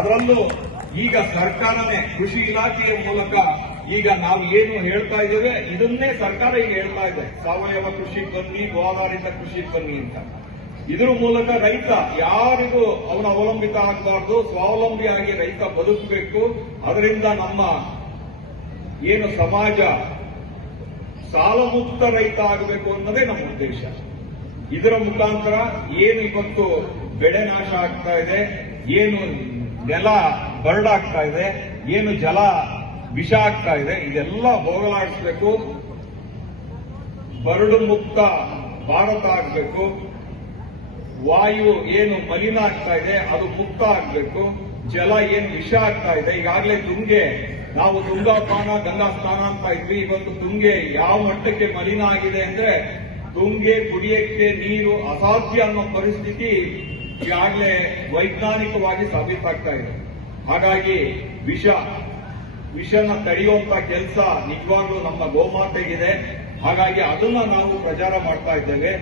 ಅದರಲ್ಲೂ ಈಗ ಸರ್ಕಾರನೇ ಕೃಷಿ ಇಲಾಖೆಯ ಮೂಲಕ ಈಗ ನಾವು ಏನು ಹೇಳ್ತಾ ಇದ್ದೇವೆ, ಇದನ್ನೇ ಸರ್ಕಾರ ಈಗ ಹೇಳ್ತಾ ಇದೆ. ಸಾವಯವ ಕೃಷಿ ಬನ್ನಿ ಗೋಧಾರಿತ ಕೃಷಿ ಬನ್ನಿ ಅಂತ. ಇದ್ರ ಮೂಲಕ ರೈತ ಯಾರಿಗೂ ಅವನ ಅವಲಂಬಿತ ಆಗಬಾರ್ದು ಸ್ವಾವಲಂಬಿಯಾಗಿ ರೈತ ಬದುಕಬೇಕು. ಅದರಿಂದ ನಮ್ಮ ಏನು ಸಮಾಜ ಸಾಲಮುಕ್ತ ರೈತ ಆಗಬೇಕು ಅನ್ನೋದೇ ನಮ್ಮ ಉದ್ದೇಶ. ಇದರ ಮುಖಾಂತರ ಏನು ಇವತ್ತು ಬೆಳೆ ನಾಶ ಆಗ್ತಾ ಇದೆ, ಏನು ನೆಲ ಬರಡಾಗ್ತಾ ಇದೆ, ಏನು ಜಲ ವಿಷ ಆಗ್ತಾ ಇದೆ, ಇದೆಲ್ಲ ಹೋಗಲಾಡಿಸಬೇಕು. ಬರಡು ಮುಕ್ತ ಭಾರತ ಆಗಬೇಕು. ವಾಯು ಏನು ಮಲಿನ ಆಗ್ತಾ ಇದೆ, ಅದು ಮುಕ್ತ ಆಗಬೇಕು. ಜಲ ಏನು ವಿಷ ಆಗ್ತಾ ಇದೆ, ಈಗಾಗಲೇ ತುಂಗೆ, ನಾವು ತುಂಗಾ ಸ್ನಾನ ಗಂಗಾ ಸ್ನಾನ ಅಂತ ಇದ್ವಿ. ಇವತ್ತು ತುಂಗೆ ಯಾವ ಮಟ್ಟಕ್ಕೆ ಮಲಿನ ಆಗಿದೆ ಅಂದ್ರೆ, ತುಂಗೆ ಕುಡಿಯಕ್ಕೆ ನೀರು ಅಸಾಧ್ಯ ಅನ್ನೋ ಪರಿಸ್ಥಿತಿ ಈಗಾಗಲೇ ವೈಜ್ಞಾನಿಕವಾಗಿ ಸಾಬೀತಾಗ್ತಾ ಇದೆ. ಹಾಗಾಗಿ ವಿಷ, ವಿಷನ ತಡೆಯುವಂತ ಕೆಲಸ ನಿಜವಾಗ್ಲೂ ನಮ್ಮ ಗೋಮಾತೆಗಿದೆ. ಹಾಗಾಗಿ ಅದನ್ನ ನಾವು ಪ್ರಚಾರ ಮಾಡ್ತಾ ಇದ್ದೇವೆ.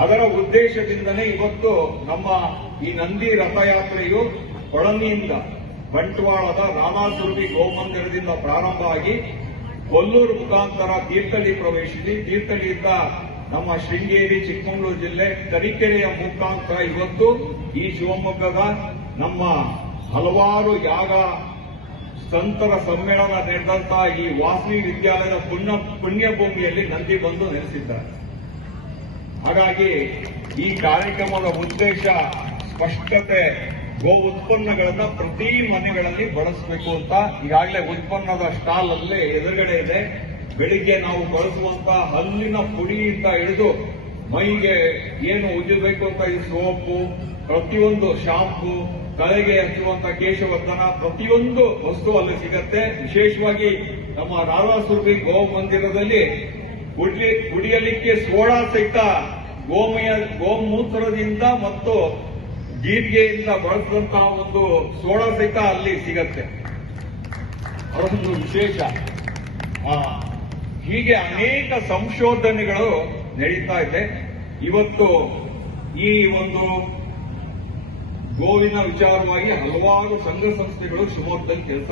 ಅದರ ಉದ್ದೇಶದಿಂದನೇ ಇವತ್ತು ನಮ್ಮ ಈ ನಂದಿ ರಥಯಾತ್ರೆಯು ಕೊಳನಿಯಿಂದ ಬಂಟ್ವಾಳದ ರಾಮಾಸುರ್ವಿ ಗೋಮಂದಿರದಿಂದ ಪ್ರಾರಂಭ ಆಗಿ ಕೊಲ್ಲೂರು ಮುಖಾಂತರ ತೀರ್ಥಹಳ್ಳಿ ಪ್ರವೇಶಿಸಿ ತೀರ್ಥಹಳ್ಳಿಯಿಂದ ನಮ್ಮ ಶೃಂಗೇರಿ ಚಿಕ್ಕಮಗಳೂರು ಜಿಲ್ಲೆ ತರೀಕೆರೆಯ ಮುಖಾಂತರ ಇವತ್ತು ಈ ಶಿವಮೊಗ್ಗದ ನಮ್ಮ ಹಲವಾರು ಯಾಗ ಸಂತರ ಸಮ್ಮೇಳನ ನಡೆದಂತ ಈ ವಾಸವಿ ವಿದ್ಯಾಲಯದ ಪುಣ್ಯ ಪುಣ್ಯಭೂಮಿಯಲ್ಲಿ ನಂದಿ ಬಂದು ನೆಲೆಸಿದ್ದಾರೆ. ಹಾಗಾಗಿ ಈ ಕಾರ್ಯಕ್ರಮದ ಉದ್ದೇಶ ಸ್ಪಷ್ಟತೆ, ಗೋ ಉತ್ಪನ್ನಗಳನ್ನು ಪ್ರತಿ ಮನೆಗಳಲ್ಲಿ ಬಳಸಬೇಕು ಅಂತ ಈಗಾಗಲೇ ಉತ್ಪನ್ನದ ಸ್ಟಾಲ್ ಅಲ್ಲೇ ಎದುರುಗಡೆ ಇದೆ. ಬೆಳಿಗ್ಗೆ ನಾವು ಬಳಸುವಂತ ಹಲ್ಲಿನ ಪುಡಿಯಿಂದ ಹಿಡಿದು ಮೈಗೆ ಏನು ಉಜ್ಜಬೇಕು ಅಂತ ಈ ಸೋಪು, ಪ್ರತಿಯೊಂದು ಶಾಂಪು, ತಲೆಗೆ ಹಚ್ಚುವಂತ ಕೇಶವರ್ಧನ ಪ್ರತಿಯೊಂದು ವಸ್ತು ಅಲ್ಲಿ ಸಿಗತ್ತೆ. ವಿಶೇಷವಾಗಿ ನಮ್ಮ ರಾಧಾಸುರ್ವಿ ಗೋ ಮಂದಿರದಲ್ಲಿ ಕುಡಿಯಲಿಕ್ಕೆ ಸೋಡಾ ಸಹಿತ ಗೋಮಯ, ಗೋಮೂತ್ರದಿಂದ ಮತ್ತು ಜೀರಿಗೆಯಿಂದ ಬಳಸಿದಂತಹ ಒಂದು ಸೋಡಾ ಸಹಿತ ಅಲ್ಲಿ ಸಿಗತ್ತೆ. ಅದೊಂದು ವಿಶೇಷ. ಹೀಗೆ ಅನೇಕ ಸಂಶೋಧನೆಗಳು ನಡೀತಾ ಇದೆ. ಇವತ್ತು ಈ ಒಂದು ಗೋವಿನ ವಿಚಾರವಾಗಿ ಹಲವಾರು ಸಂಘ ಸಂಸ್ಥೆಗಳು ಶಿವಮೊಗ್ಗದಲ್ಲಿ ಕೆಲಸ